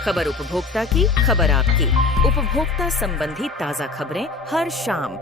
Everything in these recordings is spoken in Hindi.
खबर उपभोक्ता की, खबर आपकी। उपभोक्ता संबंधी ताजा खबरें हर शाम।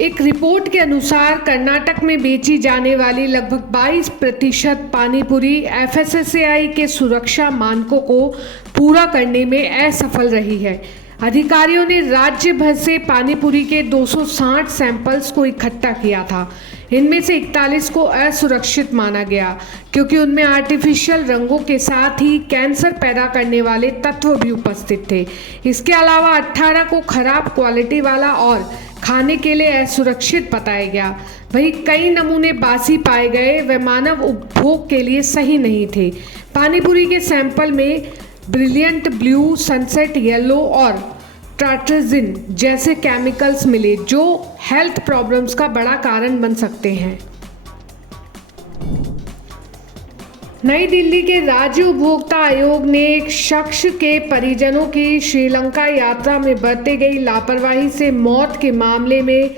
एक रिपोर्ट के अनुसार कर्नाटक में बेची जाने वाली लगभग 22% पानीपुरी एफएसएसएआई के सुरक्षा मानकों को पूरा करने में असफल रही है। अधिकारियों ने राज्य भर से पानीपुरी के 260 सैंपल्स को इकट्ठा किया था। इनमें से 41 को असुरक्षित माना गया क्योंकि उनमें आर्टिफिशियल रंगों के साथ ही कैंसर पैदा करने वाले तत्व भी उपस्थित थे। इसके अलावा 18 को खराब क्वालिटी वाला और खाने के लिए असुरक्षित बताया गया। वहीं कई नमूने बासी पाए गए व मानव उपभोग के लिए सही नहीं थे। पानीपुरी के सैंपल में ब्रिलियंट ब्लू, सनसेट येलो और ट्राट्राजिन जैसे केमिकल्स मिले जो हेल्थ प्रॉब्लम्स का बड़ा कारण बन सकते हैं। नई दिल्ली के राज्य उपभोक्ता आयोग ने एक शख्स के परिजनों की श्रीलंका यात्रा में बरती गई लापरवाही से मौत के मामले में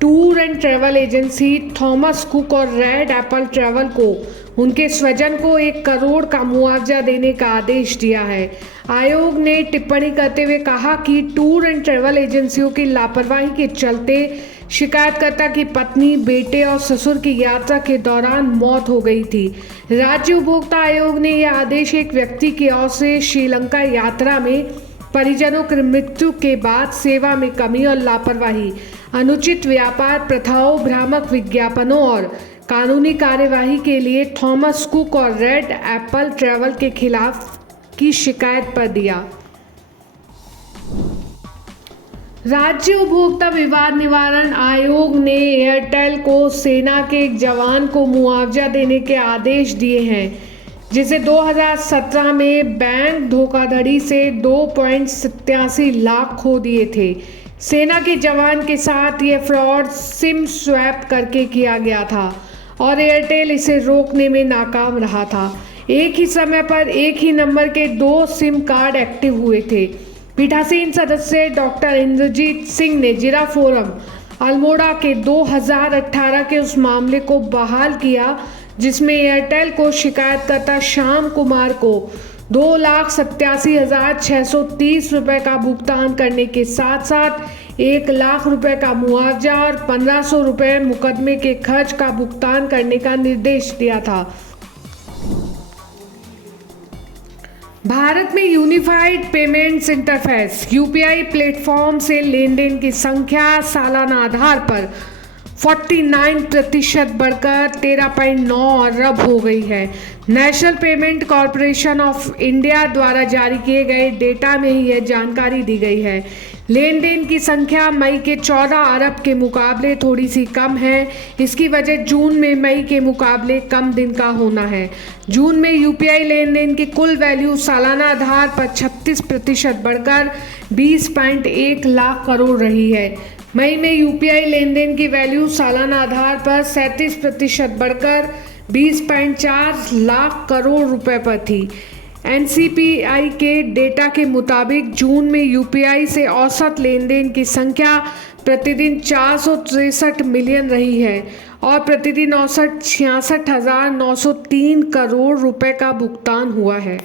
tour and travel agency Thomas cook और रेड एप्पल ट्रैवल को उनके स्वजन को 1 करोड़ का मुआवजा देने का आदेश दिया है। आयोग ने टिप्पणी करते हुए कहा कि टूर एंड ट्रैवल एजेंसियों की लापरवाही के चलते शिकायतकर्ता की पत्नी, बेटे और ससुर की यात्रा के दौरान मौत हो गई थी। राज्य उपभोक्ता आयोग ने यह आदेश एक व्यक्ति की ओर से श्रीलंका यात्रा में परिजनों की मृत्यु के बाद सेवा में कमी और लापरवाही, अनुचित व्यापार प्रथाओं, भ्रामक विज्ञापनों और कानूनी कार्यवाही के लिए थॉमस कुक और रेड एप्पल ट्रैवल के खिलाफ की शिकायत पर दिया। राज्य उपभोक्ता विवाद निवारण आयोग ने एयरटेल को सेना के एक जवान को मुआवजा देने के आदेश दिए हैं जिसे 2017 में बैंक धोखाधड़ी से 2.87 लाख खो दिए थे। सेना के जवान के साथ ये फ्रॉड सिम स्वैप करके किया गया था और एयरटेल इसे रोकने में नाकाम रहा था। एक ही समय पर एक ही नंबर के 2 सिम कार्ड एक्टिव हुए थे। पीठासीन सदस्य डॉक्टर इंद्रजीत सिंह ने जिला फोरम अल्मोड़ा के 2018 के उस मामले को बहाल किया जिसमें एयरटेल को शिकायतकर्ता श्याम कुमार को 2,87,630 रुपये का भुगतान करने के साथ साथ 1 लाख रुपये का मुआवजा और 1,500 रुपये मुकदमे के खर्च का भुगतान करने का निर्देश दिया था। भारत में unified payments interface UPI platform से लेन देन की संख्या सालाना आधार पर 49% बढ़कर 13.9 अरब हो गई है। National payment corporation of India द्वारा जारी किए गए डेटा में ही यह जानकारी दी गई है। लेन देन की संख्या मई के 14 अरब के मुकाबले थोड़ी सी कम है। इसकी वजह जून में मई के मुकाबले कम दिन का होना है। जून में यूपीआई लेन देन की कुल वैल्यू सालाना आधार पर 36% बढ़कर 20.1 लाख करोड़ रही है। मई में यूपीआई लेन देन की वैल्यू सालाना आधार पर 37% बढ़कर 20.4 लाख करोड़ रुपए पर थी। एनसीपीआई के डेटा के मुताबिक जून में यूपीआई से औसत लेन देन की संख्या प्रतिदिन 463 मिलियन रही है और प्रतिदिन औसत 66,903 करोड़ रुपए का भुगतान हुआ है।